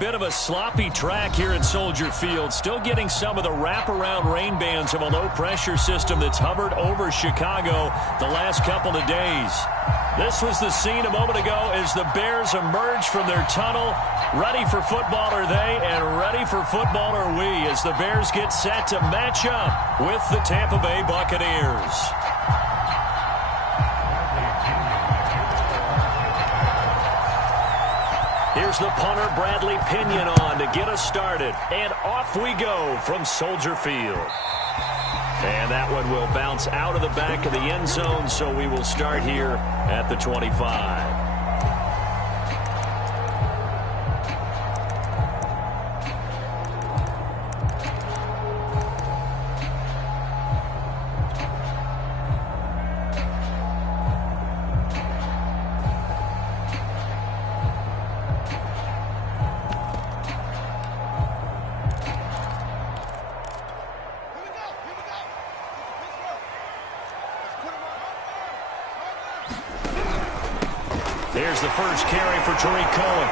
bit of a sloppy track here at Soldier Field. Still getting some of the wraparound rain bands of a low-pressure system that's hovered over Chicago the last couple of days. This was the scene a moment ago as the Bears emerge from their tunnel. Ready for football are they, and ready for football are we as the Bears get set to match up with the Tampa Bay Buccaneers. Here's the punter, Bradley Pinion, on to get us started. And off we go from Soldier Field. And that one will bounce out of the back of the end zone, so we will start here at the 25. Here's the first carry for Tariq Cohen.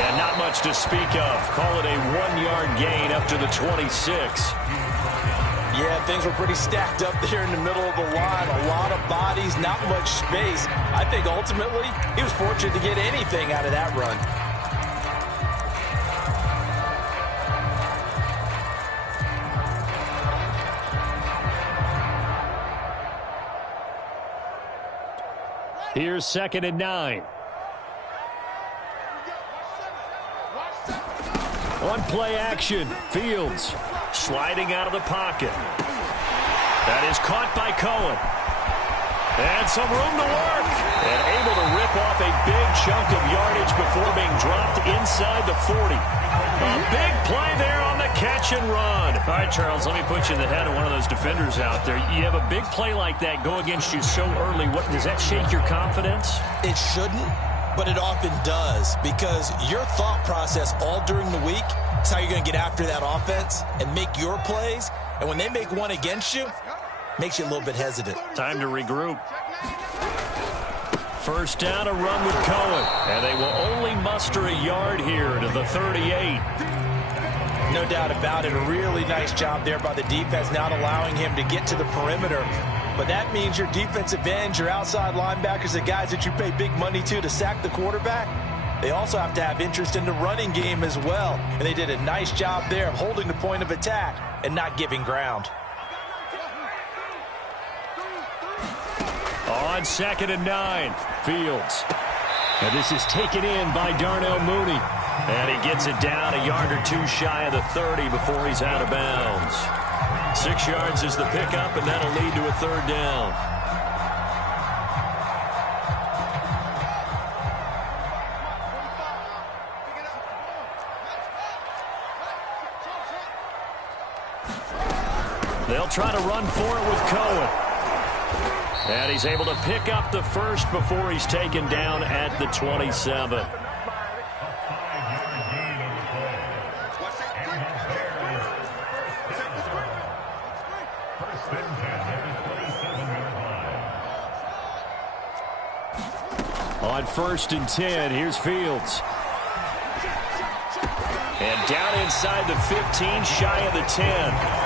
And not much to speak of. Call it a 1-yard gain up to the 26. Yeah, things were pretty stacked up there in the middle of the line. A lot of bodies, not much space. I think ultimately he was fortunate to get anything out of that run. Here's 2nd and 9. On play action, Fields sliding out of the pocket. That is caught by Cohen. And some room to work. And able to rip off a big chunk of yardage before being dropped inside the 40. A big play there on the catch and run. All right, Charles, let me put you in the head of one of those defenders out there. You have a big play like that go against you so early. What, does that shake your confidence? It shouldn't, but it often does, because your thought process all during the week is how you're going to get after that offense and make your plays. And when they make one against you, makes you a little bit hesitant. Time to regroup. First down, a run with Cohen. And they will only muster a yard here to the 38. No doubt about it. A really nice job there by the defense, not allowing him to get to the perimeter. But that means your defensive ends, your outside linebackers, the guys that you pay big money to sack the quarterback, they also have to have interest in the running game as well. And they did a nice job there of holding the point of attack and not giving ground. On 2nd and 9, Fields. And this is taken in by Darnell Mooney. And he gets it down a yard or two shy of the 30 before he's out of bounds. 6 yards is the pickup, and that'll lead to a 3rd down. They'll try to run for it with Cohen. And he's able to pick up the first before he's taken down at the 27. On 1st and 10, here's Fields. And down inside the 15, shy of the 10.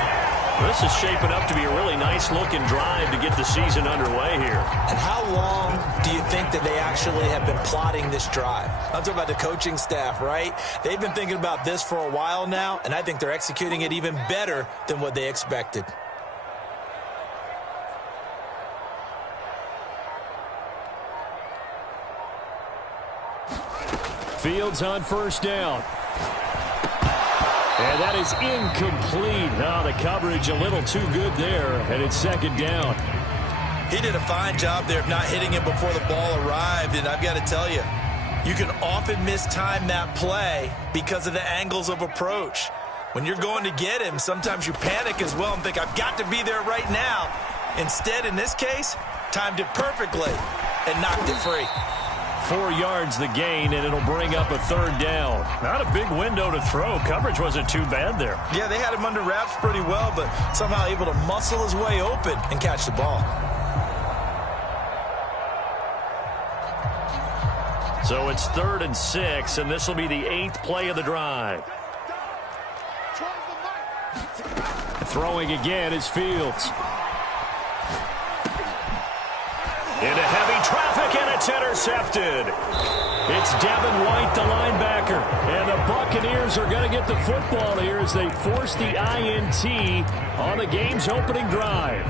This is shaping up to be a really nice-looking drive to get the season underway here. And how long do you think that they actually have been plotting this drive? I'm talking about the coaching staff, right? They've been thinking about this for a while now, and I think they're executing it even better than what they expected. Fields on 1st down. And that is incomplete. Now the coverage a little too good there, and it's 2nd down. He did a fine job there of not hitting him before the ball arrived, and I've got to tell you, you can often mistime that play because of the angles of approach. When you're going to get him, sometimes you panic as well and think, I've got to be there right now. Instead, in this case, timed it perfectly and knocked it free. 4 yards the gain, and it'll bring up a 3rd down. Not a big window to throw. Coverage wasn't too bad there. Yeah, they had him under wraps pretty well, but somehow able to muscle his way open and catch the ball. So it's 3rd and 6, and this will be the 8th play of the drive. Throwing again is Fields. Into heavy traffic, and it's intercepted. It's Devin White, the linebacker. And the Buccaneers are going to get the football here as they force the INT on the game's opening drive.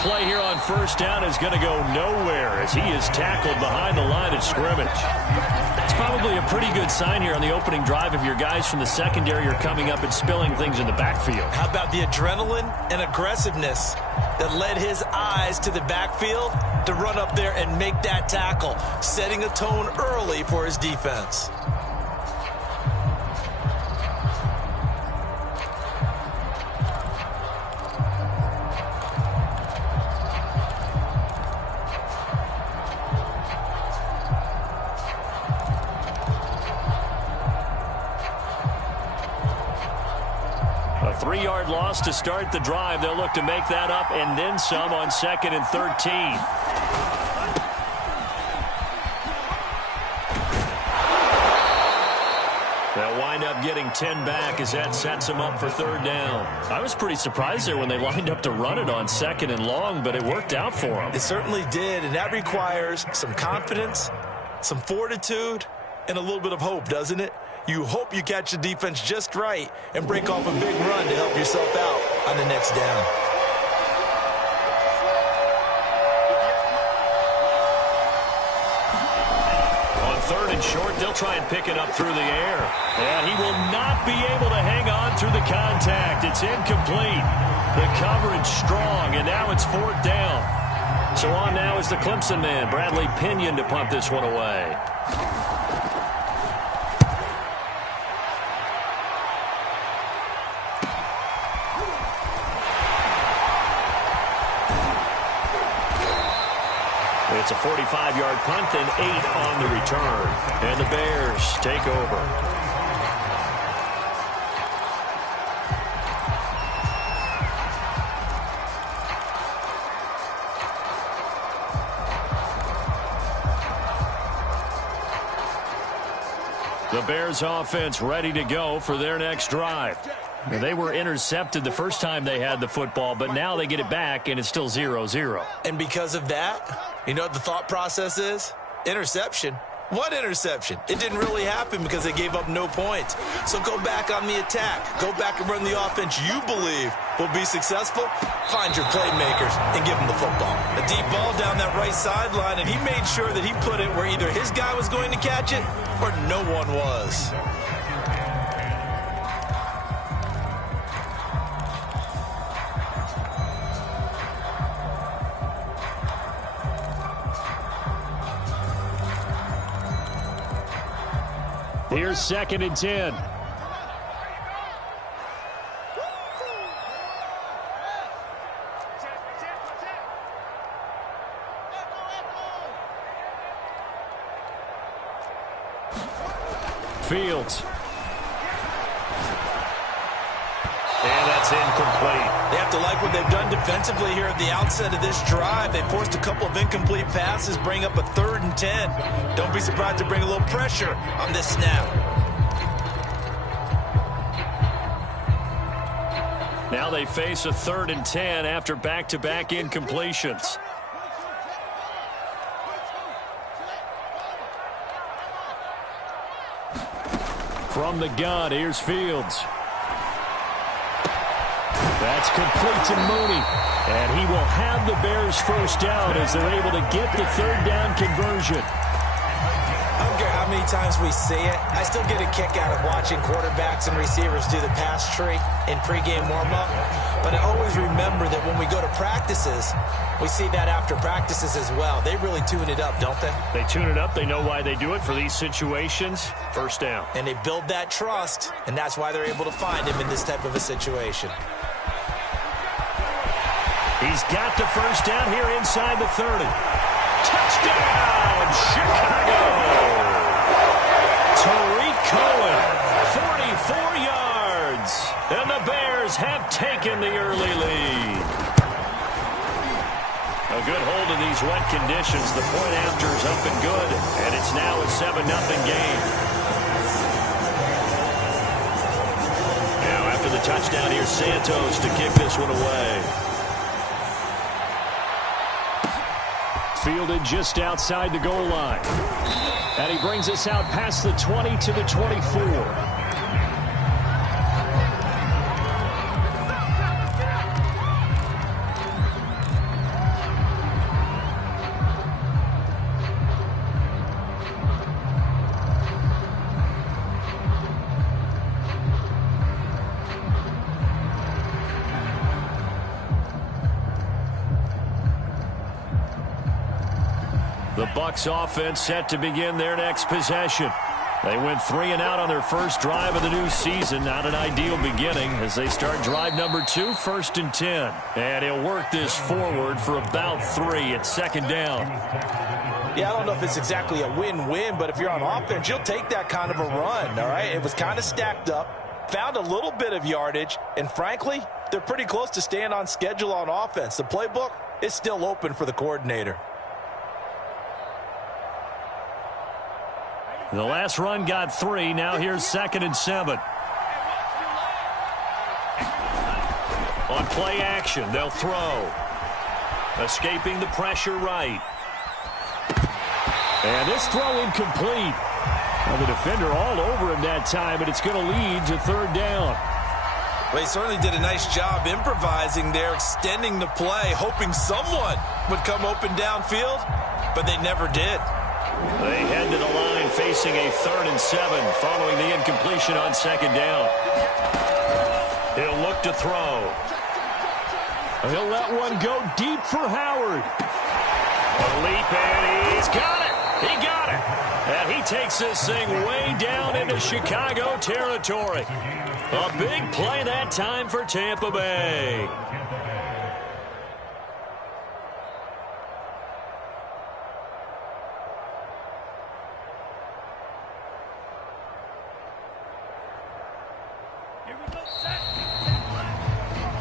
Play here on first down is going to go nowhere as he is tackled behind the line of scrimmage. It's probably a pretty good sign here on the opening drive if your guys from the secondary are coming up and spilling things in the backfield. How about the adrenaline and aggressiveness that led his eyes to the backfield to run up there and make that tackle, setting a tone early for his defense. A 3-yard loss to start the drive. They'll look to make that up and then some on 2nd and 13. They'll wind up getting 10 back as that sets them up for 3rd down. I was pretty surprised there when they lined up to run it on 2nd and long, but it worked out for them. It certainly did, and that requires some confidence, some fortitude, and a little bit of hope, doesn't it? You hope you catch the defense just right and break off a big run to help yourself out on the next down. On 3rd and short, they'll try and pick it up through the air. And he will not be able to hang on through the contact. It's incomplete. The coverage strong, and now it's 4th down. So on now is the Clemson man, Bradley Pinion, to punt this one away. It's a 45-yard punt and 8 on the return. And the Bears take over. The Bears offense ready to go for their next drive. Now, they were intercepted the first time they had the football, but now they get it back, and it's still 0-0. And because of that, you know what the thought process is? Interception. What interception? It didn't really happen because they gave up no points. So go back on the attack. Go back and run the offense you believe will be successful. Find your playmakers and give them the football. A deep ball down that right sideline, and he made sure that he put it where either his guy was going to catch it or no one was. Here's 2nd and 10. Fields. And that's incomplete. They have to like what they've done defensively here at the outset of this drive. They forced a couple of incomplete passes, bring up a 3rd and 10. Don't be surprised to bring a little pressure on this snap. Now they face a 3rd and 10 after back-to-back incompletions. From the gun, here's Fields. That's complete to Mooney. And he will have the Bears first down as they're able to get the 3rd down conversion. I don't care how many times we see it. I still get a kick out of watching quarterbacks and receivers do the pass tree in pregame warm-up. But it always reminds remember that when we go to practices, we see that after practices as well. They really tune it up, don't they? They tune it up. They know why they do it for these situations. First down. And they build that trust, and that's why they're able to find him in this type of a situation. He's got the first down here inside the 30. Touchdown, Chicago! Tariq Cohen, 44 yards. And the Bears have taken the early lead. A good hold in these wet conditions. The point after is up and good, and it's now a 7-0 game. Now after the touchdown, here's Santos to kick this one away. Fielded just outside the goal line. And he brings us out past the 20 to the 24. The Bucs offense set to begin their next possession. They went 3 and out on their first drive of the new season. Not an ideal beginning as they start drive number 2, 1st and 10. And he'll work this forward for about 3 at second down. Yeah, I don't know if it's exactly a win-win, but if you're on offense, you'll take that kind of a run, all right? It was kind of stacked up, found a little bit of yardage, and frankly, they're pretty close to staying on schedule on offense. The playbook is still open for the coordinator. The last run got 3. Now here's 2nd and 7. On play action, they'll throw. Escaping the pressure right. And this throw incomplete. Well, the defender all over him that time, but it's going to lead to 3rd down. Well, he certainly did a nice job improvising there, extending the play, hoping someone would come open downfield, but they never did. They head to the line facing a 3rd and 7 following the incompletion on 2nd down. He'll look to throw. He'll let one go deep for Howard. A leap, and he's got it. He got it. And he takes this thing way down into Chicago territory. A big play that time for Tampa Bay.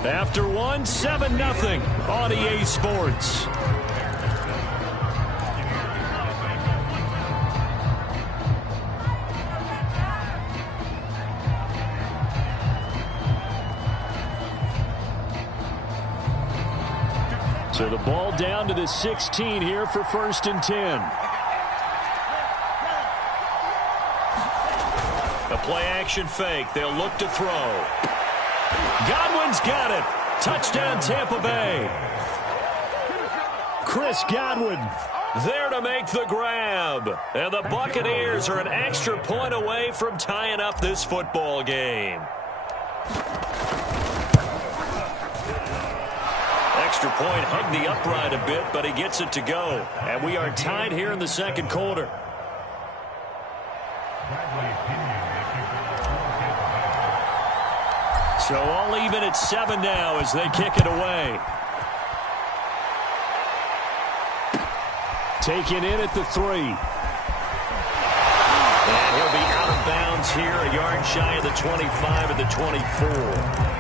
After one, 7-0 on EA Sports. So the ball down to the 16 here for 1st and 10. A play action fake. They'll look to throw. Godwin's got it. Touchdown, Tampa Bay. Chris Godwin there to make the grab. And the Buccaneers are an extra point away from tying up this football game. Extra point hugged the upright a bit, but he gets it to go. And we are tied here in the 2nd quarter. So all even at 7 now as they kick it away. Taken in at the 3. And he'll be out of bounds here, a yard shy of the 25 at the 24.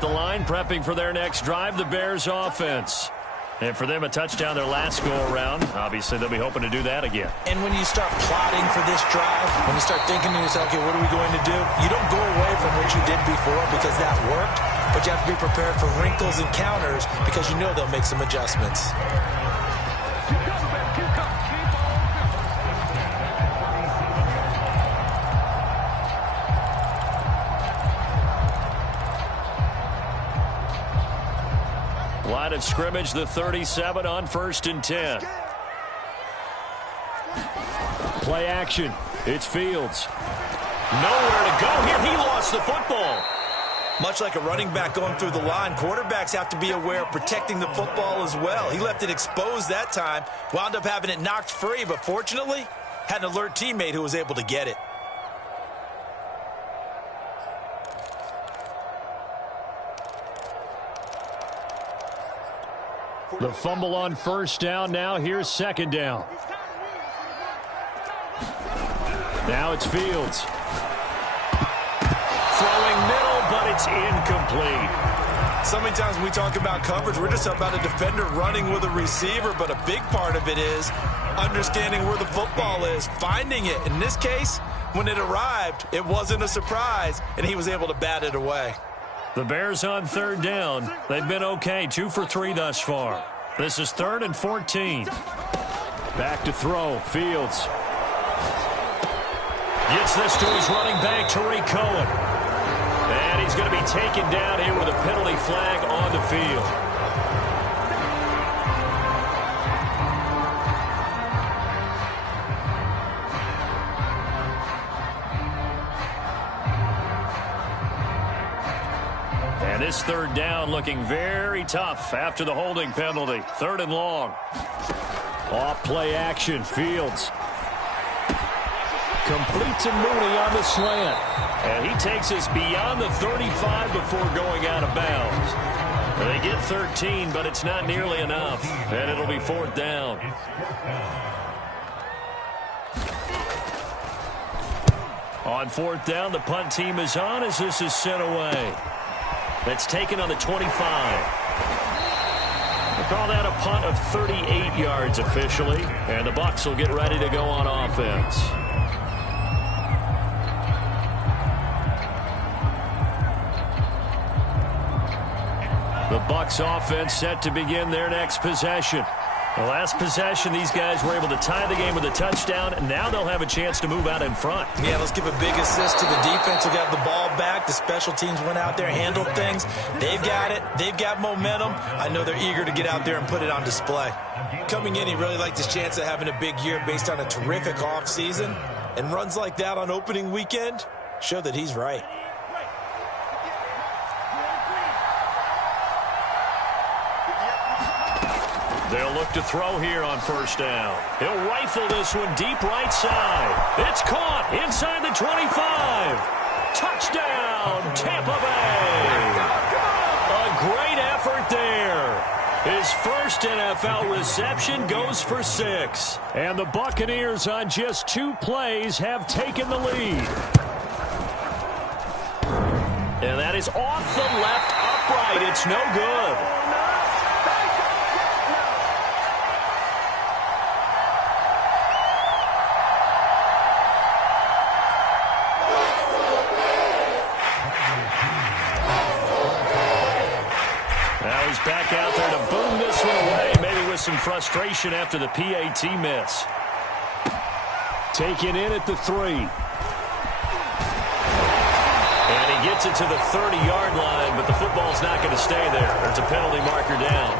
The line prepping for their next drive, the Bears offense. And for them, a touchdown their last go-around. Obviously, they'll be hoping to do that again. And when you start plotting for this drive, when you start thinking to yourself, okay, what are we going to do? You don't go away from what you did before because that worked, but you have to be prepared for wrinkles and counters because you know they'll make some adjustments. line of scrimmage, the 37 on 1st and 10. Play action. It's Fields. Nowhere to go here. He lost the football. Much like a running back going through the line, quarterbacks have to be aware of protecting the football as well. He left it exposed that time, wound up having it knocked free, but fortunately, had an alert teammate who was able to get it. The fumble on 1st down. Now here's 2nd down. Now it's Fields. Throwing middle, but it's incomplete. So many times when we talk about coverage, we're just about a defender running with a receiver, but a big part of it is understanding where the football is, finding it. In this case, when it arrived, it wasn't a surprise, and he was able to bat it away. The Bears on 3rd down. They've been okay, 2 for 3 thus far. This is 3rd and 14. Back to throw, Fields. Gets this to his running back, Tariq Cohen. And he's going to be taken down here with a penalty flag on the field. And this 3rd down looking very tough after the holding penalty. 3rd and long. Off play action, Fields. Complete to Mooney on the slant. And he takes us beyond the 35 before going out of bounds. They get 13, but it's not nearly enough. And it'll be 4th down. On 4th down, the punt team is on as this is sent away. That's taken on the 25. They call that a punt of 38 yards officially. And the Bucs will get ready to go on offense. The Bucs offense set to begin their next possession. The last possession, these guys were able to tie the game with a touchdown, and now they'll have a chance to move out in front. Yeah, let's give a big assist to the defense who got the ball back. The special teams went out there, handled things. They've got it. They've got momentum. I know they're eager to get out there and put it on display. Coming in, he really liked his chance of having a big year based on a terrific offseason. And runs like that on opening weekend show that he's right. They'll look to throw here on 1st down. He'll rifle this one deep right side. It's caught inside the 25. Touchdown, Tampa Bay. A great effort there. His first NFL reception goes for 6. And the Buccaneers on just 2 plays have taken the lead. And that is off the left upright. It's no good. Back out there to boom this one away, maybe with some frustration after the PAT miss. Taken in at the 3. And he gets it to the 30-yard line, but the football's not going to stay there. There's a penalty marker down.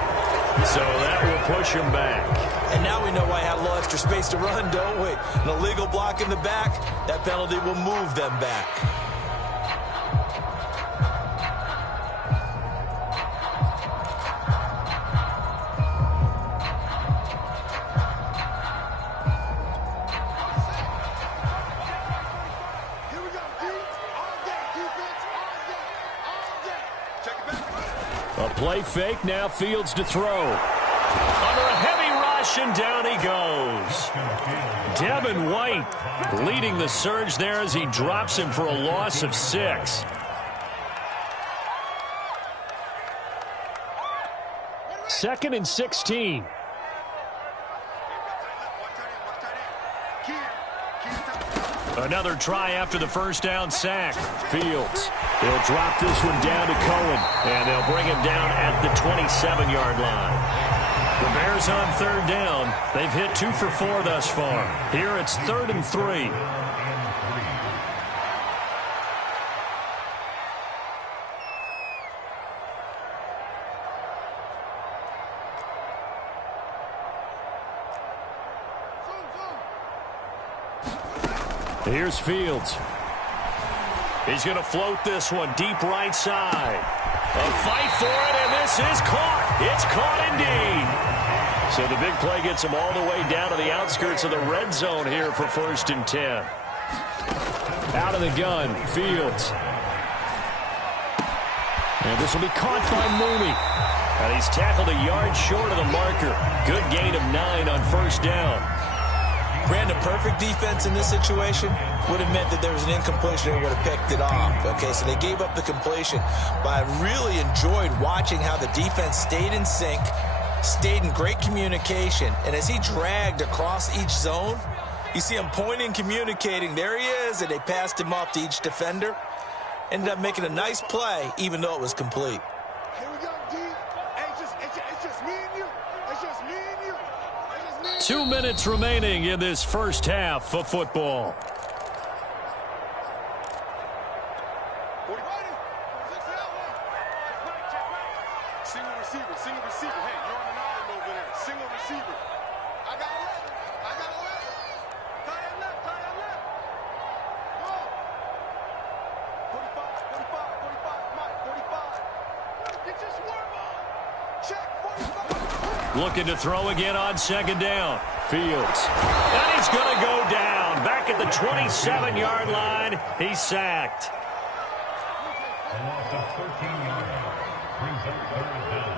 So that will push him back. And now we know why he had a little extra space to run, don't we? An illegal block in the back, that penalty will move them back. Play fake, now Fields to throw. Under a heavy rush, and down he goes. Devin White leading the surge there as he drops him for a loss of 6. Second and 16. Another try after the 1st down sack. Fields. He'll drop this one down to Cohen, and they'll bring him down at the 27-yard line. The Bears on 3rd down. They've hit 2 for 4 thus far. Here it's 3rd and 3. Here's Fields. He's going to float this one deep right side. A fight for it, and this is caught. It's caught indeed. So the big play gets him all the way down to the outskirts of the red zone here for 1st and 10. Out of the gun, Fields. And this will be caught by Mooney. And he's tackled a yard short of the marker. Good gain of 9 on 1st down. Brandon, perfect defense in this situation would have meant that there was an incompletion and would have picked it off. Okay, so they gave up the completion. But I really enjoyed watching how the defense stayed in sync, stayed in great communication. And as he dragged across each zone, you see him pointing, communicating. There he is, and they passed him off to each defender. Ended up making a nice play, even though it was complete. Here we go, D. Hey, it's just me and you. It's just me and you. It's just me and 2 minutes remaining in this first half of football. Single receiver, single receiver. Hey, you're on an island over there. Single receiver. I got 11. I got 11. Tie that left, tie that left. Go on. 45, 45, 45, Mike, 45. Get your swarm on. Check, 45. Looking to throw again on 2nd down. Fields. And he's going to go down. Back at the 27-yard line. He's sacked. A loss of 13 yards. Brings up 3rd down.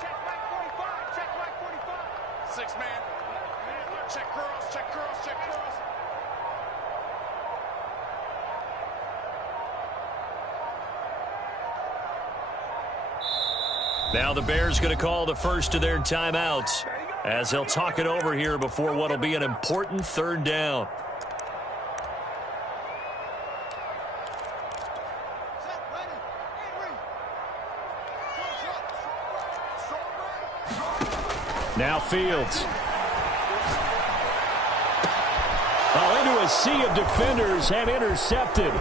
Check right 45. Check right 45. 6 man. Check curls, check curls, check curls. Now the Bears going to call the first of their timeouts as they'll talk it over here before what will be an important 3rd down. Now Fields. Oh, into a sea of defenders and intercepted.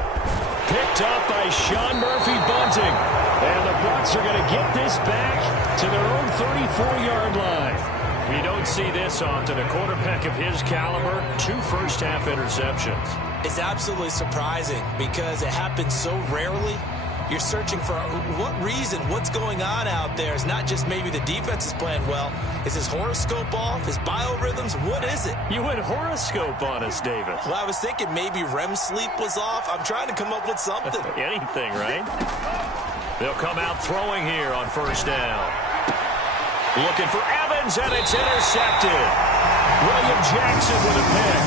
Picked up by Sean Murphy-Bunting. And the Bucs are going to get this back to their own 34-yard line. We don't see this often. A quarterback of his caliber, 2 first-half interceptions. It's absolutely surprising because it happens so rarely. You're searching for what reason, what's going on out there. It's not just maybe the defense is playing well. Is his horoscope off? His biorhythms? What is it? You went horoscope on us, David. Well, I was thinking maybe REM sleep was off. I'm trying to come up with something. Anything, right? They'll come out throwing here on 1st down. Looking for Evans, and it's intercepted. William Jackson with a pick.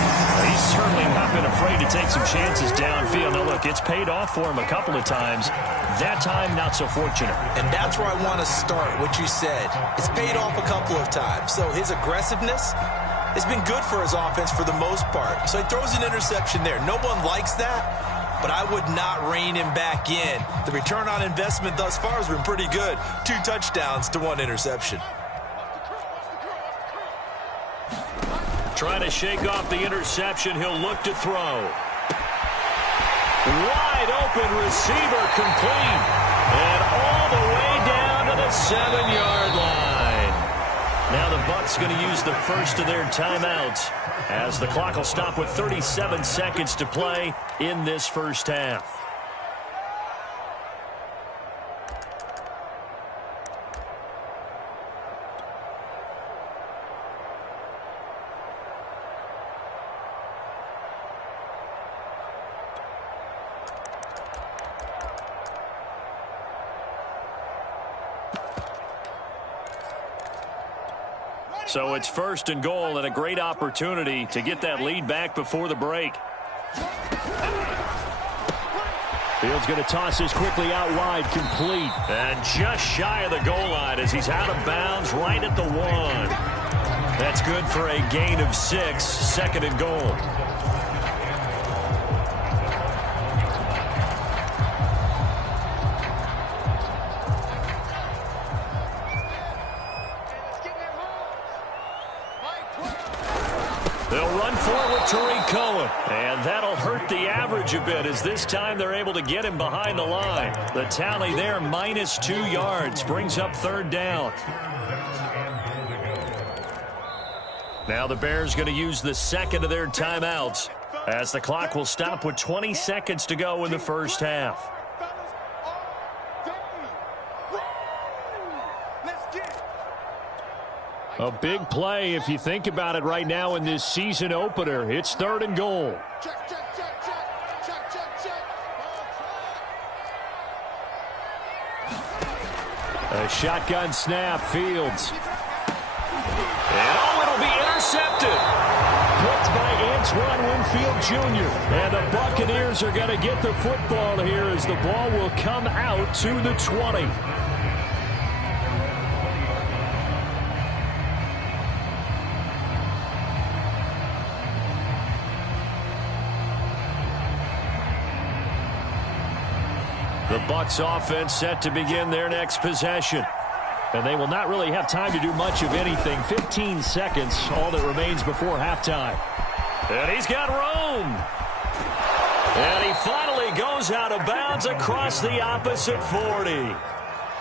He's certainly not been afraid to take some chances downfield. Now, look, it's paid off for him a couple of times. That time, not so fortunate. And that's where I want to start, what you said. It's paid off a couple of times. So his aggressiveness has been good for his offense for the most part. So he throws an interception there. No one likes that, but I would not rein him back in. The return on investment thus far has been pretty good. 2 touchdowns to 1 interception. Trying to shake off the interception. He'll look to throw. Wide open receiver complete. And all the way down to the 7-yard line. Now the Bucs going to use the first of their timeouts as the clock will stop with 37 seconds to play in this first half. So it's 1st and goal and a great opportunity to get that lead back before the break. Fields going to toss this quickly out wide, complete. And just shy of the goal line as he's out of bounds right at the 1. That's good for a gain of 6, 2nd and goal. They'll run forward Tariq Cohen. And that'll hurt the average a bit as this time they're able to get him behind the line. The tally there, -2 yards, brings up 3rd down. Now the Bears going to use the second of their timeouts as the clock will stop with 20 seconds to go in the first half. A big play if you think about it right now in this season opener. It's 3rd and goal. A shotgun snap, Fields. And it'll be intercepted. Picked by Antoine Winfield Jr. And the Buccaneers are going to get the football here as the ball will come out to the 20. The Bucs offense set to begin their next possession. And they will not really have time to do much of anything. 15 seconds, all that remains before halftime. And he's got room. And he finally goes out of bounds across the opposite 40.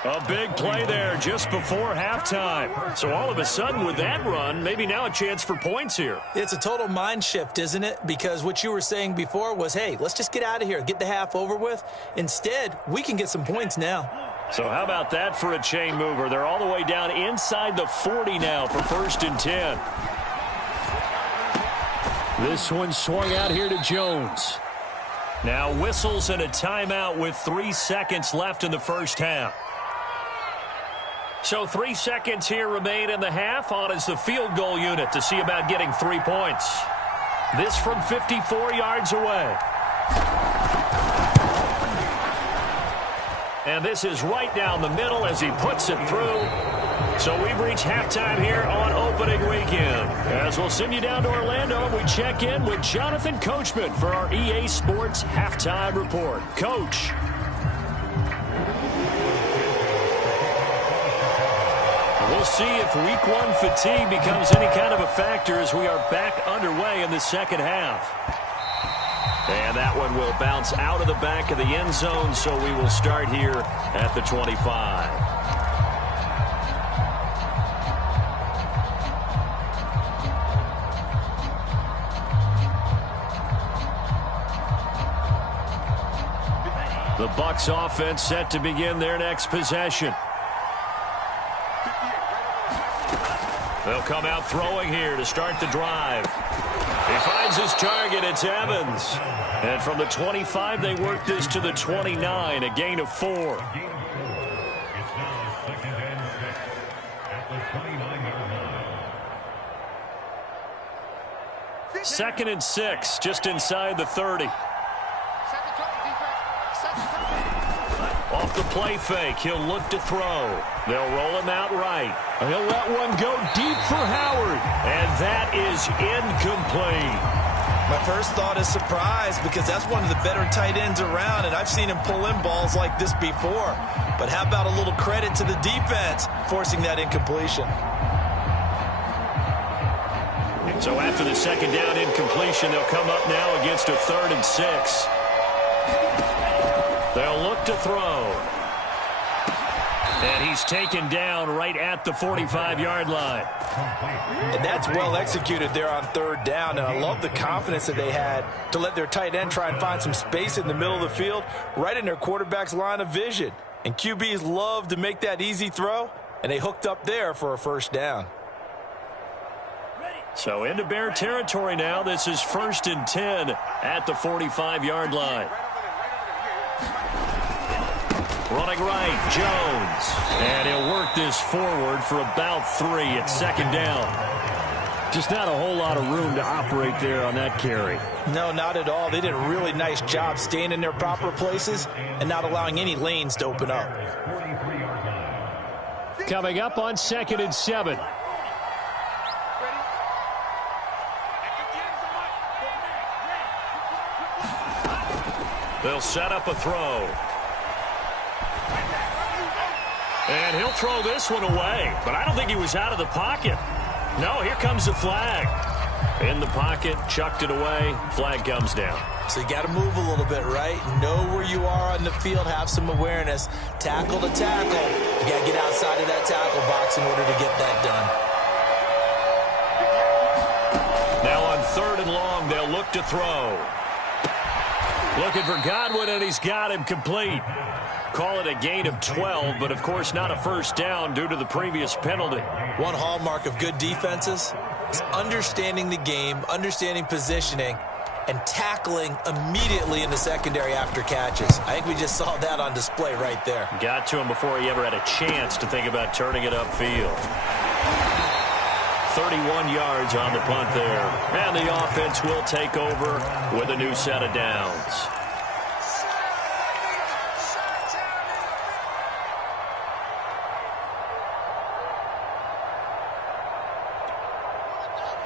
A big play there just before halftime. So all of a sudden with that run, maybe now a chance for points here. It's a total mind shift, isn't it? Because what you were saying before was, hey, let's just get out of here, get the half over with. Instead, we can get some points now. So how about that for a chain mover? They're all the way down inside the 40 now for 1st and 10. This one swung out here to Jones. Now whistles and a timeout with 3 seconds left in the first half. So 3 seconds here remain in the half. On is the field goal unit to see about getting 3 points. This from 54 yards away. And this is right down the middle as he puts it through. So we've reached halftime here on opening weekend. As we'll send you down to Orlando, we check in with Jonathan Coachman for our EA Sports Halftime Report. Coach. We'll see if week 1 fatigue becomes any kind of a factor as we are back underway in the second half. And that one will bounce out of the back of the end zone, so we will start here at the 25. The Bucs offense set to begin their next possession. They'll come out throwing here to start the drive. He finds his target. It's Evans. And from the 25, they work this to the 29, a gain of 4. It's now 2nd and 6 at the 29-yard line. 2nd and 6, just inside the 30. Off the play fake, he'll look to throw. They'll roll him out right. He'll let one go deep for Howard. And that is incomplete. My first thought is surprise because that's one of the better tight ends around, and I've seen him pull in balls like this before. But how about a little credit to the defense forcing that incompletion? So after the second down incompletion, they'll come up now against a 3rd and 6. They'll look to throw. And he's taken down right at the 45-yard line. And that's well executed there on 3rd down. And I love the confidence that they had to let their tight end try and find some space in the middle of the field, right in their quarterback's line of vision. And QBs love to make that easy throw, and they hooked up there for a 1st down. So into Bear territory now. This is 1st and 10 at the 45-yard line. Running right, Jones. And he'll work this forward for about 3 at 2nd down. Just not a whole lot of room to operate there on that carry. No, not at all. They did a really nice job staying in their proper places and not allowing any lanes to open up. Coming up on 2nd and 7. They'll set up a throw. And he'll throw this one away. But I don't think he was out of the pocket. No, here comes the flag. In the pocket, chucked it away. Flag comes down. So you got to move a little bit, right? Know where you are on the field. Have some awareness. Tackle to tackle. You got to get outside of that tackle box in order to get that done. and they'll look to throw. Looking for Godwin, and he's got him complete. Call it a gain of 12, but of course not a first down due to the previous penalty. One hallmark of good defenses is understanding the game, understanding positioning, and tackling immediately in the secondary after catches. I think we just saw that on display right there. Got to him before he ever had a chance to think about turning it upfield. 31 yards on the punt there. And the offense will take over with a new set of downs.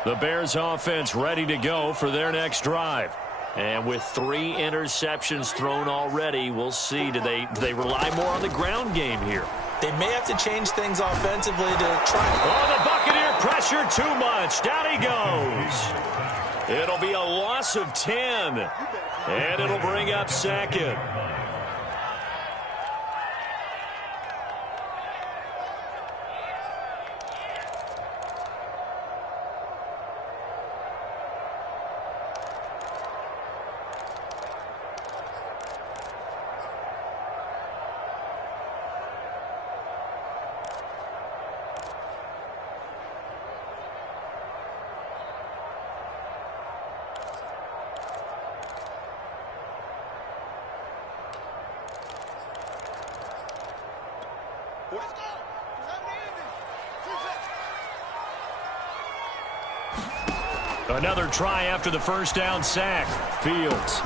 The Bears offense ready to go for their next drive. And with 3 interceptions thrown already, we'll see. Do they rely more on the ground game here? They may have to change things offensively to try. Oh, the Buccaneer pressure too much. Down he goes. It'll be a loss of 10. And it'll bring up second. Another try after the first down sack. Fields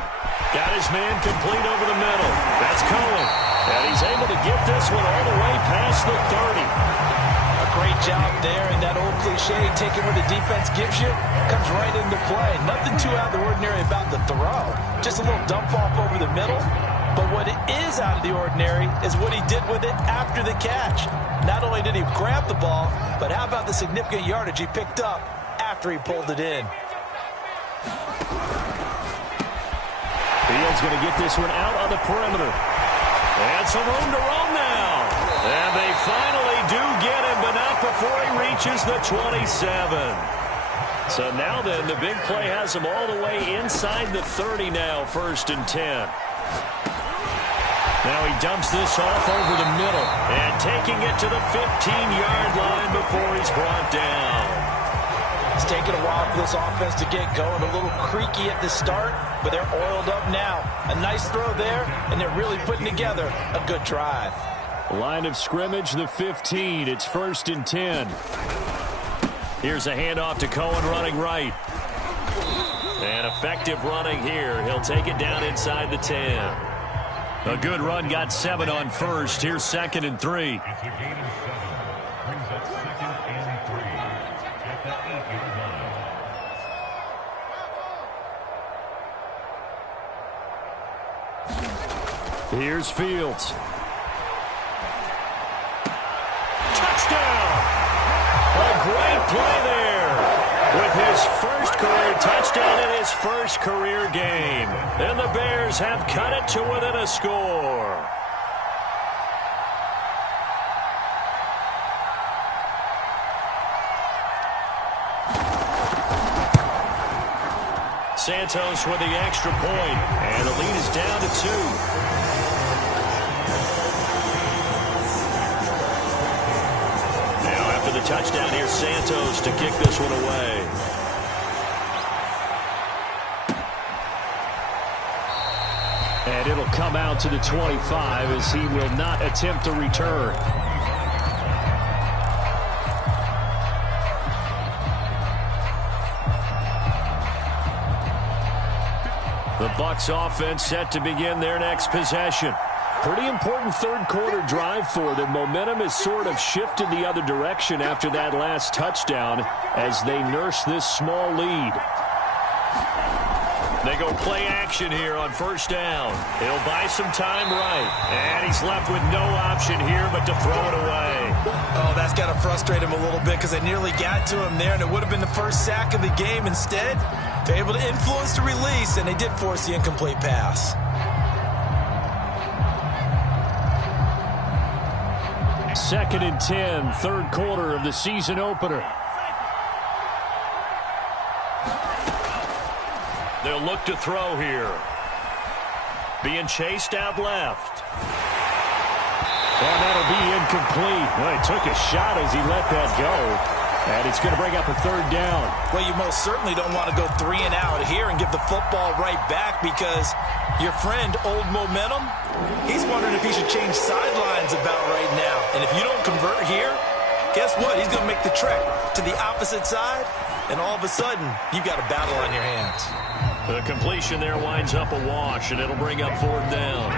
got his man complete over the middle. That's Cohen. And he's able to get this one all the way past the 30. A great job there, and that old cliche, taking what the defense gives you, comes right into play. Nothing too out of the ordinary about the throw. Just a little dump off over the middle. But what is out of the ordinary is what he did with it after the catch. Not only did he grab the ball, but how about the significant yardage he picked up after he pulled it in. Fields going to get this one out on the perimeter. And some room to roam now. And they finally do get him, but not before he reaches the 27. So now then, the big play has him all the way inside the 30 now, 1st and 10. Now he dumps this off over the middle and taking it to the 15-yard line before he's brought down. It's taken a while for this offense to get going. A little creaky at the start, but they're oiled up now. A nice throw there, and they're really putting together a good drive. Line of scrimmage, the 15. It's 1st and 10. Here's a handoff to Cohen running right. And effective running here. He'll take it down inside the 10. A good run, got 7 on first. Here's 2nd and 3. It's a gain of 7. Brings up 2nd and 3. At the 8-yard line. Here's Fields. Touchdown! A great play there. With his first career touchdown in his first career game. And the Bears have cut it to within a score. Santos with the extra point, and the lead is down to 2. Now after the touchdown, here's Santos to kick this one away. And it'll come out to the 25 as he will not attempt to return. The Bucs offense set to begin their next possession. Pretty important third quarter drive for them. Momentum has sort of shifted the other direction after that last touchdown as they nurse this small lead. They go play action here on 1st down. He'll buy some time right. And he's left with no option here but to throw it away. Oh, that's got to frustrate him a little bit because they nearly got to him there, and it would have been the first sack of the game. Instead, they're able to influence the release, and they did force the incomplete pass. Second and 10, third quarter of the season opener. They'll look to throw here. Being chased out left. And that'll be incomplete. Well, he took a shot as he let that go. And it's going to bring up a third down. Well, you most certainly don't want to go 3 and out here and give the football right back because your friend, Old Momentum, he's wondering if he should change sidelines about right now. And if you don't convert here, guess what? He's going to make the trek to the opposite side, and all of a sudden, you've got a battle on your hands. The completion there winds up a wash, and it'll bring up 4th down.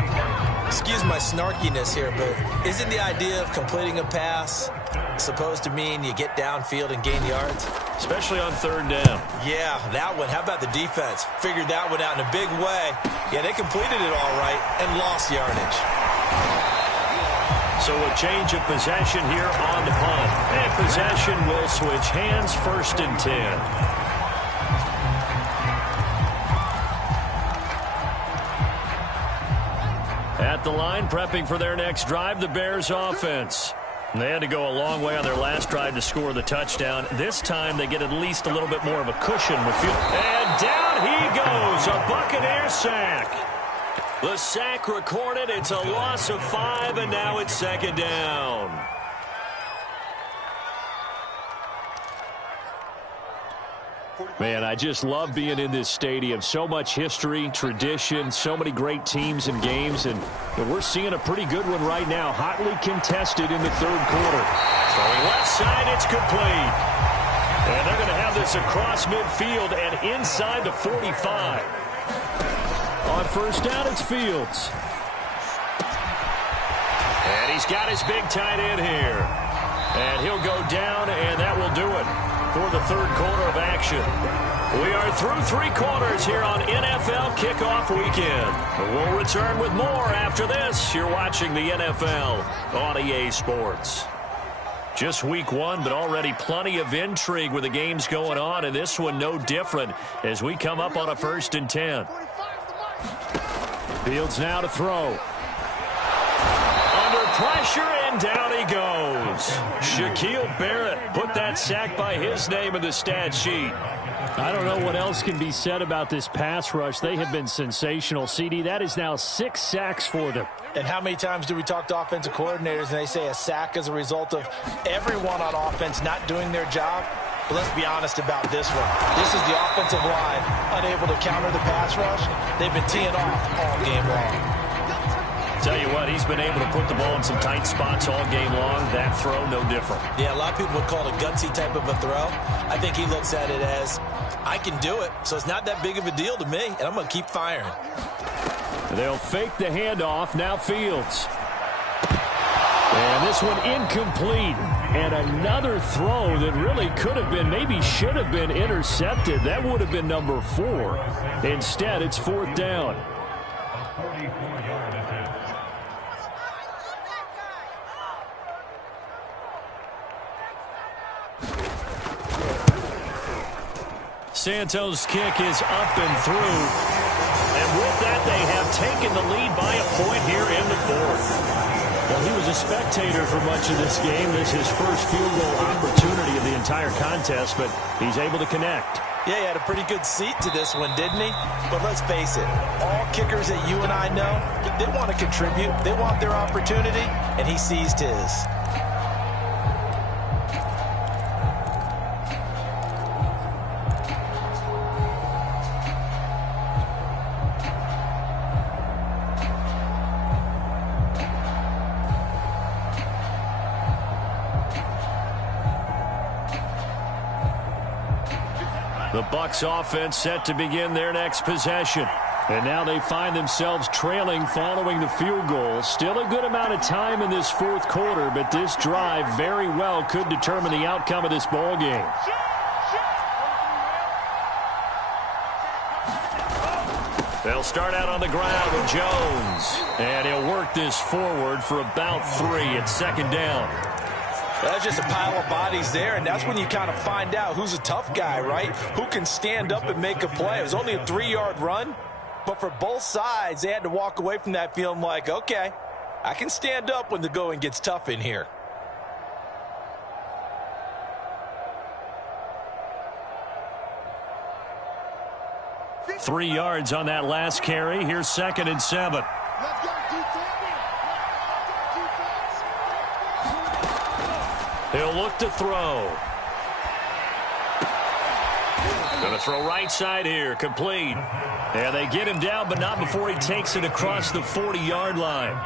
Excuse my snarkiness here, but isn't the idea of completing a pass supposed to mean you get downfield and gain yards? Especially on 3rd down. Yeah, that one. How about the defense? Figured that one out in a big way. Yeah, they completed it all right and lost yardage. So a change of possession here on the punt. And possession will switch hands, 1st and 10. At the line, prepping for their next drive, the Bears offense. They had to go a long way on their last drive to score the touchdown. This time they get at least a little bit more of a cushion with field. And down he goes, a Buccaneer sack. The sack recorded. It's a loss of 5, and now it's 2nd down. Man, I just love being in this stadium. So much history, tradition, so many great teams and games, and we're seeing a pretty good one right now. Hotly contested in the 3rd quarter. Throwing left side, it's complete. And they're going to have this across midfield and inside the 45. On 1st down, it's Fields. And he's got his big tight end here. And he'll go down, and that will do it for the 3rd quarter of action. We are through 3 quarters here on NFL Kickoff Weekend. We'll return with more after this. You're watching the NFL on EA Sports. Just week 1, but already plenty of intrigue with the games going on, and this one no different as we come up on a 1st and 10. Fields now to throw. Under pressure, and down he goes. Shaquille Barrett put that sack by his name in the stat sheet. I don't know what else can be said about this pass rush. They have been sensational, CD. That is now 6 sacks for them. And how many times do we talk to offensive coordinators and they say a sack is a result of everyone on offense not doing their job? But let's be honest about this one. This is the offensive line unable to counter the pass rush. They've been teeing off all game long. Tell you what, he's been able to put the ball in some tight spots all game long. That throw, no different. Yeah, a lot of people would call it a gutsy type of a throw. I think he looks at it as, I can do it, so it's not that big of a deal to me, and I'm going to keep firing. They'll fake the handoff. Now Fields. And this one incomplete. And another throw that really could have been, maybe should have been intercepted. That would have been number 4. Instead, it's 4th down. 44-yard attempt. Santos' kick is up and through. And with that, they have taken the lead by a point here in the 4th. Well, he was a spectator for much of this game. This is his first field goal opportunity of the entire contest, but he's able to connect. Yeah, he had a pretty good seat to this one, didn't he? But let's face it, all kickers that you and I know, they want to contribute. They want their opportunity, and he seized his. The Bucs offense set to begin their next possession. And now they find themselves trailing following the field goal. Still a good amount of time in this 4th quarter, but this drive very well could determine the outcome of this ball game. They'll start out on the ground with Jones. And he'll work this forward for about 3 at 2nd down. That's just a pile of bodies there, and that's when you kind of find out who's a tough guy, right? Who can stand up and make a play. It was only a 3-yard run, but for both sides, they had to walk away from that feeling like, okay, I can stand up when the going gets tough in here. 3 yards on that last carry. Here's 2nd and 7. Let's go, defense. He'll look to throw. Going to throw right side here. Complete. Yeah, they get him down, but not before he takes it across the 40-yard line.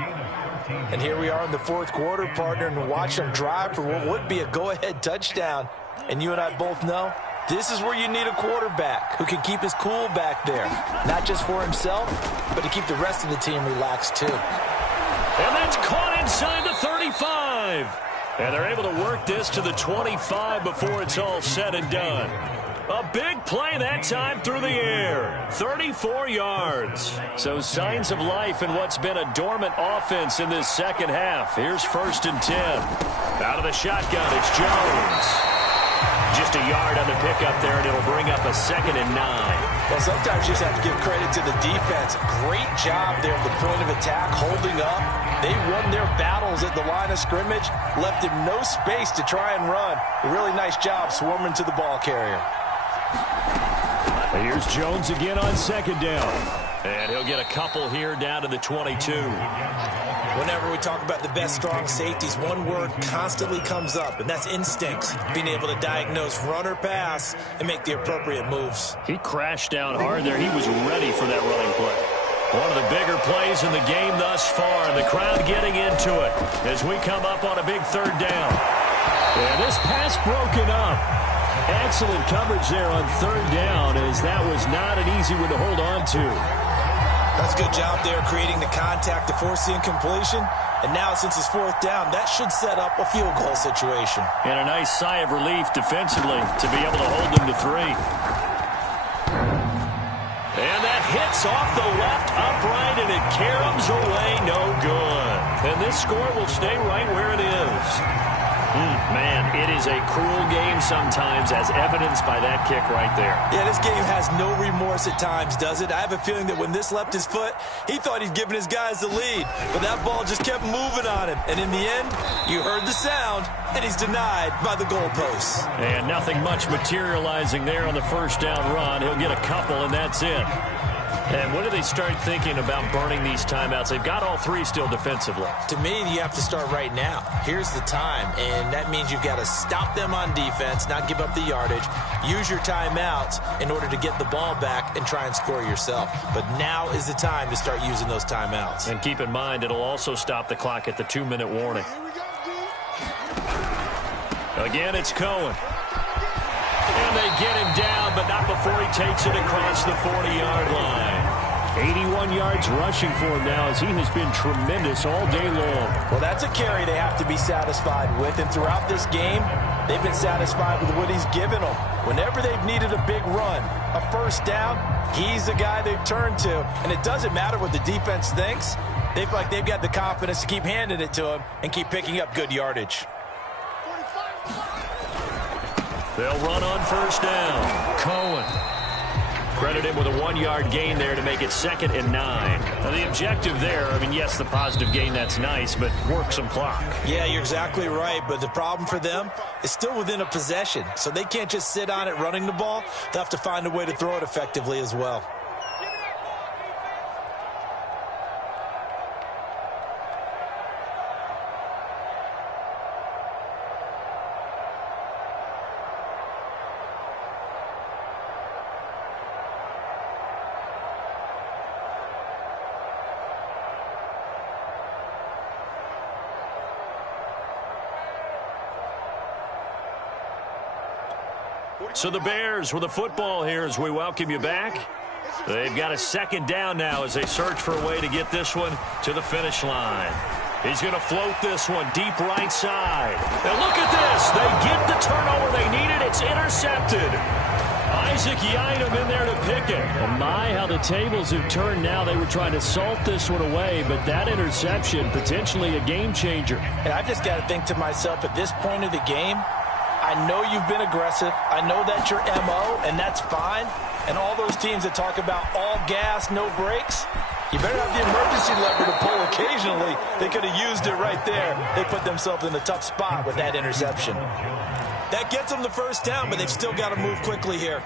And here we are in the 4th quarter, partner, and watch them drive for what would be a go-ahead touchdown. And you and I both know this is where you need a quarterback who can keep his cool back there. Not just for himself, but to keep the rest of the team relaxed too. And that's caught inside the 35. And they're able to work this to the 25 before it's all said and done. A big play that time through the air. 34 yards. So signs of life in what's been a dormant offense in this second half. Here's 1st and 10. Out of the shotgun, it's Jones. Just a yard on the pickup there, and it'll bring up a 2nd and 9. Well, sometimes you just have to give credit to the defense. Great job there at the point of attack, holding up. They won their battles at the line of scrimmage, left him no space to try and run. A really nice job swarming to the ball carrier. Here's Jones again on 2nd down. And he'll get a couple here down to the 22. Whenever we talk about the best strong safeties, one word constantly comes up, and that's instincts. Being able to diagnose run or pass and make the appropriate moves. He crashed down hard there. He was ready for that running play. One of the bigger plays in the game thus far, and the crowd getting into it as we come up on a big 3rd down. And this pass broken up. Excellent coverage there on 3rd down, as that was not an easy one to hold on to. That's a good job there creating the contact to force the incompletion. And now since it's 4th down, that should set up a field goal situation. And a nice sigh of relief defensively to be able to hold them to 3. And that hits off the left upright, and it caroms away no good. And this score will stay right where it is. Man, it is a cruel game sometimes, as evidenced by that kick right there. Yeah, this game has no remorse at times, does it? I have a feeling that when this left his foot, he thought he'd given his guys the lead. But that ball just kept moving on him. And in the end, you heard the sound, and he's denied by the goalposts. And nothing much materializing there on the 1st down run. He'll get a couple, and that's it. And when do they start thinking about burning these timeouts? They've got all 3 still defensively. To me, you have to start right now. Here's the time, and that means you've got to stop them on defense, not give up the yardage, use your timeouts in order to get the ball back and try and score yourself. But now is the time to start using those timeouts. And keep in mind, it'll also stop the clock at the 2-minute warning. Again, it's Cohen. And they get him down, but not before he takes it across the 40-yard line. 81 yards rushing for him now, as he has been tremendous all day long. Well, that's a carry they have to be satisfied with, and throughout this game, they've been satisfied with what he's given them. Whenever they've needed a big run, a 1st down, he's the guy they've turned to. And it doesn't matter what the defense thinks. They feel like they've got the confidence to keep handing it to him and keep picking up good yardage. They'll run on 1st down. Cohen. Credit him with a 1-yard gain there to make it 2nd and 9. Now, the objective there, I mean, yes, the positive gain, that's nice, but work some clock. Yeah, you're exactly right, but the problem for them is still within a possession, so they can't just sit on it running the ball. They'll have to find a way to throw it effectively as well. So the Bears with the football here as we welcome you back. They've got a 2nd down now as they search for a way to get this one to the finish line. He's going to float this one deep right side. Now look at this. They get the turnover they needed. It's intercepted. Isaac Yiadom in there to pick it. And my, how the tables have turned now. They were trying to salt this one away, but that interception, potentially a game changer. And I've just got to think to myself, at this point of the game, I know you've been aggressive. I know that's your MO, and that's fine. And all those teams that talk about all gas, no brakes, you better have the emergency lever to pull occasionally. They could have used it right there. They put themselves in a tough spot with that interception. That gets them the 1st down, but they've still got to move quickly here.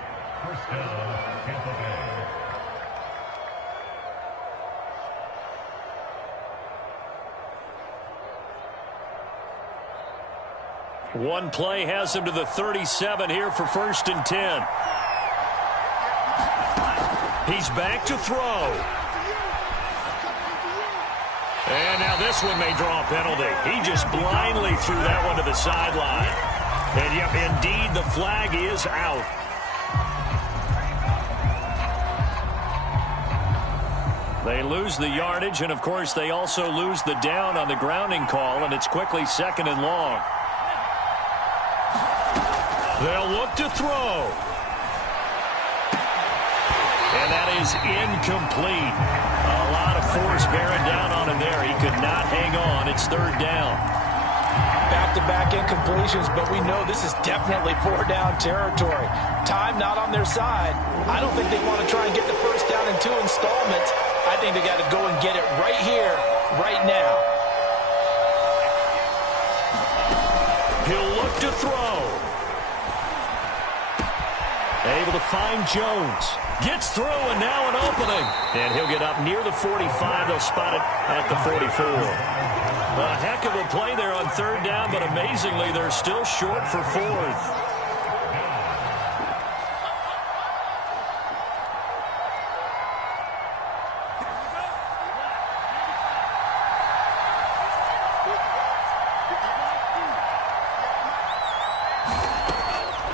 One play has him to the 37 here for 1st and 10. He's back to throw. And now this one may draw a penalty. He just blindly threw that one to the sideline. And yep, indeed, the flag is out. They lose the yardage, and of course they also lose the down on the grounding call, and it's quickly 2nd and long. They'll look to throw. And that is incomplete. A lot of force bearing down on him there. He could not hang on. It's 3rd down. Back-to-back incompletions, but we know this is definitely 4-down territory. Time not on their side. I don't think they want to try and get the 1st down in 2 installments. I think they got to go and get it right here, right now. He'll look to throw. Able to find Jones. Gets through, and now an opening. And he'll get up near the 45. They'll spot it at the 44. A heck of a play there on 3rd down, but amazingly, they're still short for 4th.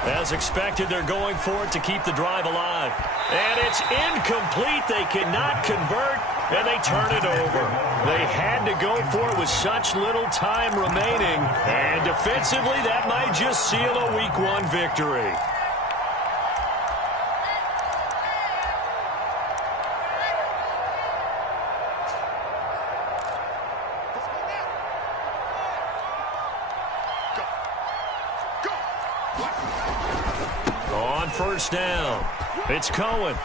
As expected, they're going for it to keep the drive alive. And it's incomplete. They cannot convert, and they turn it over. They had to go for it with such little time remaining. And defensively, that might just seal a Week 1 victory. On 1st down, it's Cohen.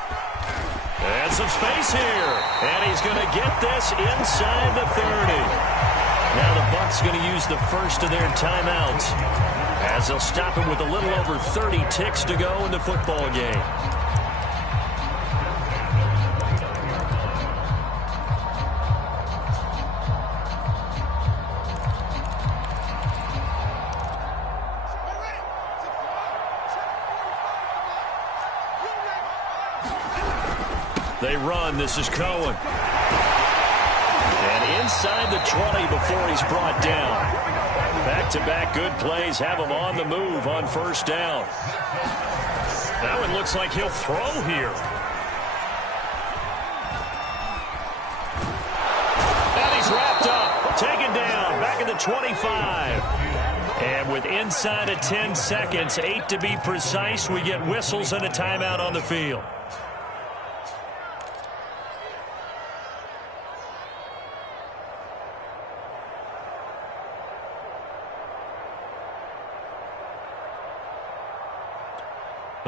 And some space here. And he's going to get this inside the 30. Now the Bucs going to use the first of their timeouts as they'll stop him with a little over 30 ticks to go in the football game. They run. This is Cohen. And inside the 20 before he's brought down. Back-to-back good plays have him on the move on 1st down. That one looks like he'll throw here. And he's wrapped up. Taken down. Back at the 25. And with inside of 10 seconds, 8 to be precise, we get whistles and a timeout on the field.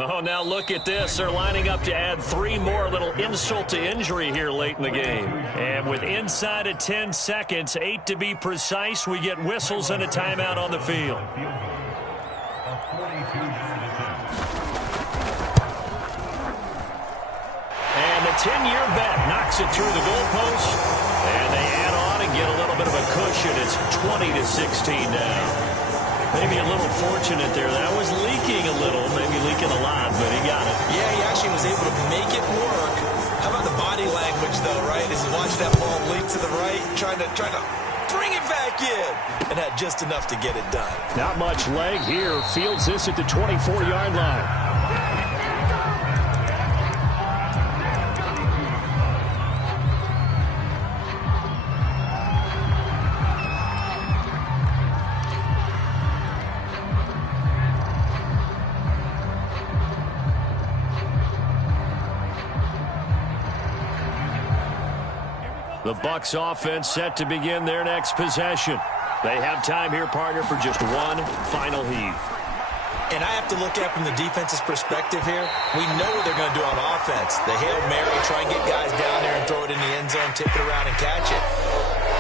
Oh, now look at this. They're lining up to add 3 more, a little insult to injury here late in the game. And with inside of 10 seconds, 8 to be precise, we get whistles and a timeout on the field. And the 10-year bet knocks it through the goalpost. And they add on and get a little bit of a cushion. It's 20-16 now. Maybe a little fortunate there. That was leaking a little, maybe leaking a lot, but he got it. Yeah, he actually was able to make it work. How about the body language, though, right? As he watched that ball leak to the right, trying to bring it back in, and had just enough to get it done. Not much leg here. Fields this at the 24-yard line. The Bucs offense set to begin their next possession. They have time here, partner, for just one final heave. And I have to look at it from the defense's perspective here. We know what they're going to do on offense. The Hail Mary, try and get guys down there and throw it in the end zone, tip it around and catch it.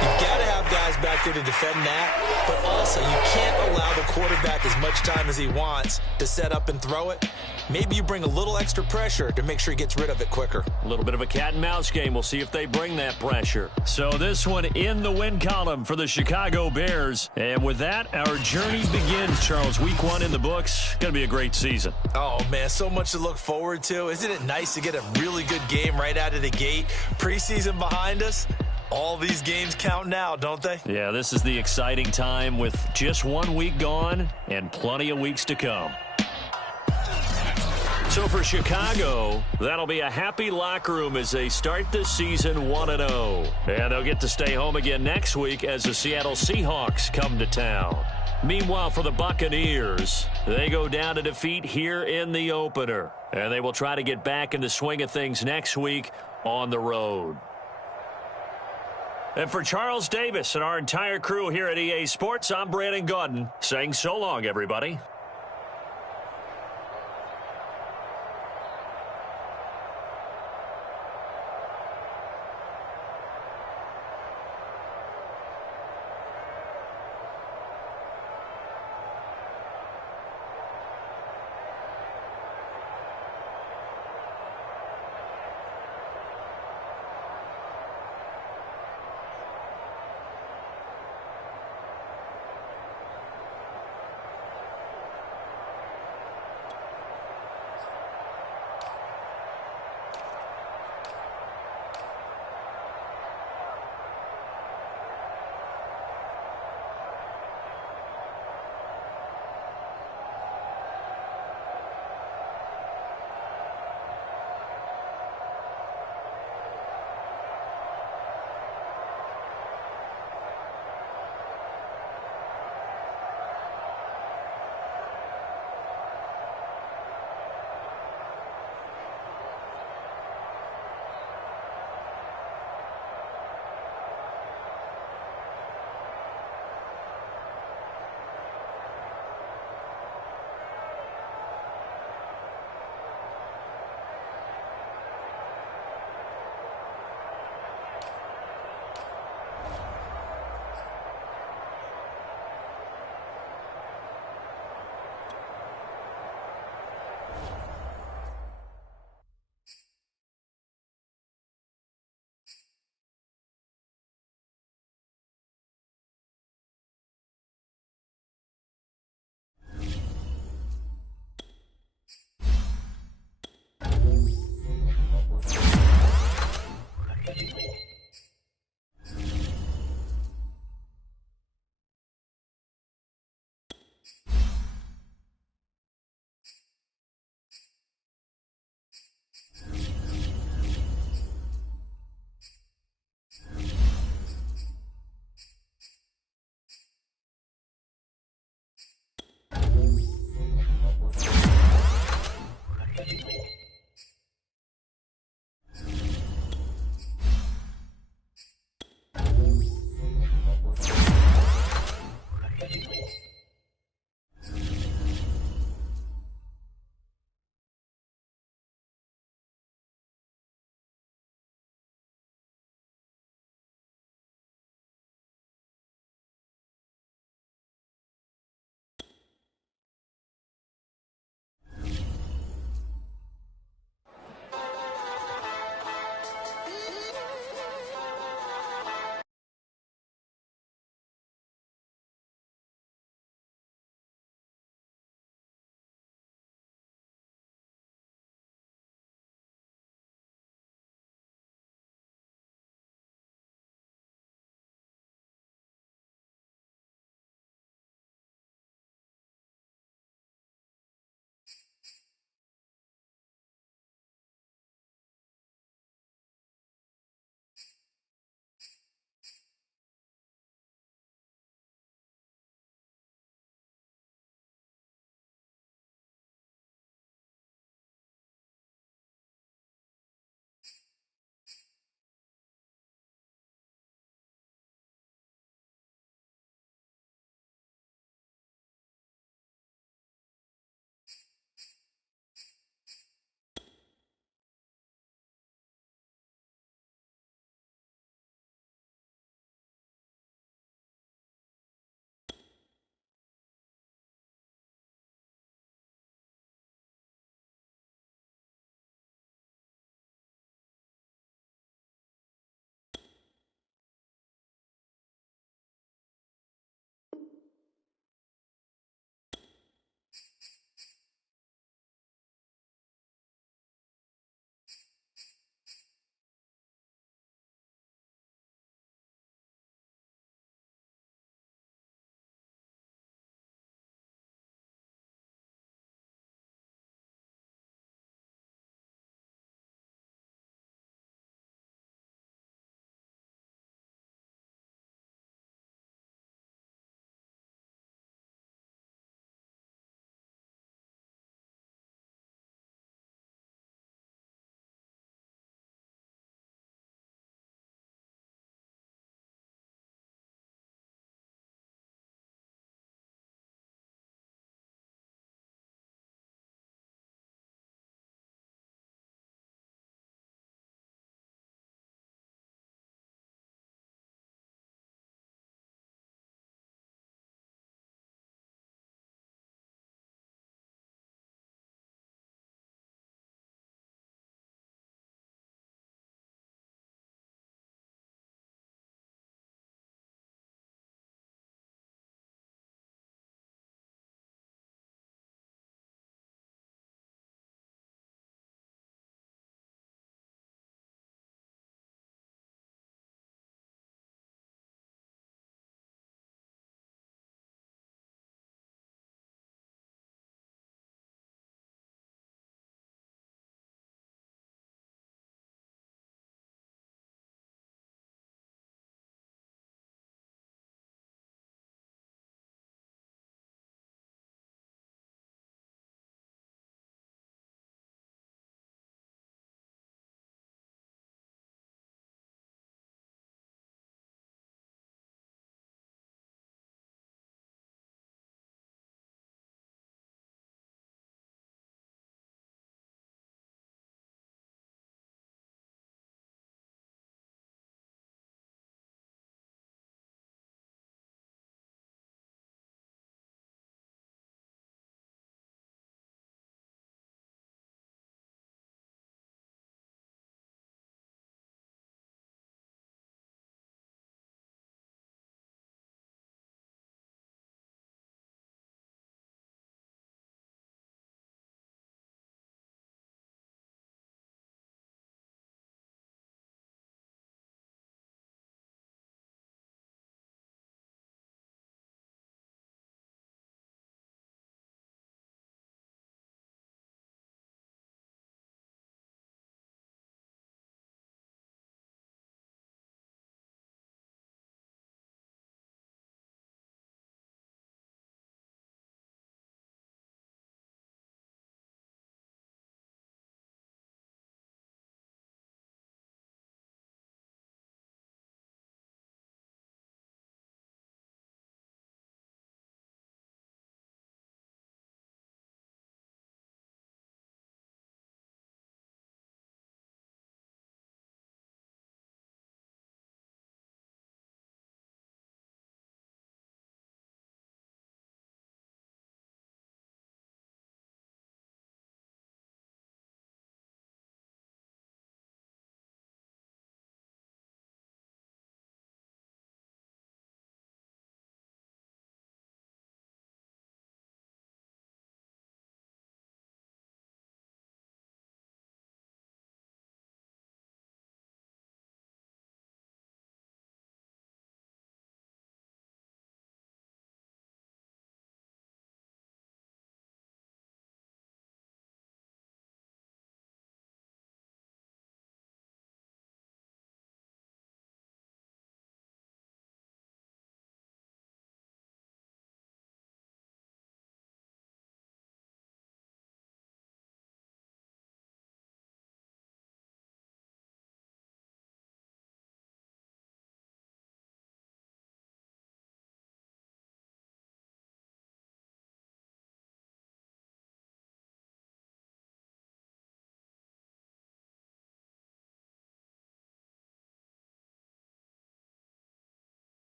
You've got to have guys back there to defend that, but also you can't allow the quarterback as much time as he wants to set up and throw it. Maybe you bring a little extra pressure to make sure he gets rid of it quicker. A little bit of a cat and mouse game. We'll see if they bring that pressure. So this one in the win column for the Chicago Bears. And with that, our journey begins, Charles. Week 1 in the books. Going to be a great season. Oh, man, so much to look forward to. Isn't it nice to get a really good game right out of the gate? Preseason behind us. All these games count now, don't they? Yeah, this is the exciting time with just 1 week gone and plenty of weeks to come. So for Chicago, that'll be a happy locker room as they start this season 1-0. And they'll get to stay home again next week as the Seattle Seahawks come to town. Meanwhile, for the Buccaneers, they go down to defeat here in the opener. And they will try to get back in the swing of things next week on the road. And for Charles Davis and our entire crew here at EA Sports, I'm Brandon Gaudin saying so long, everybody.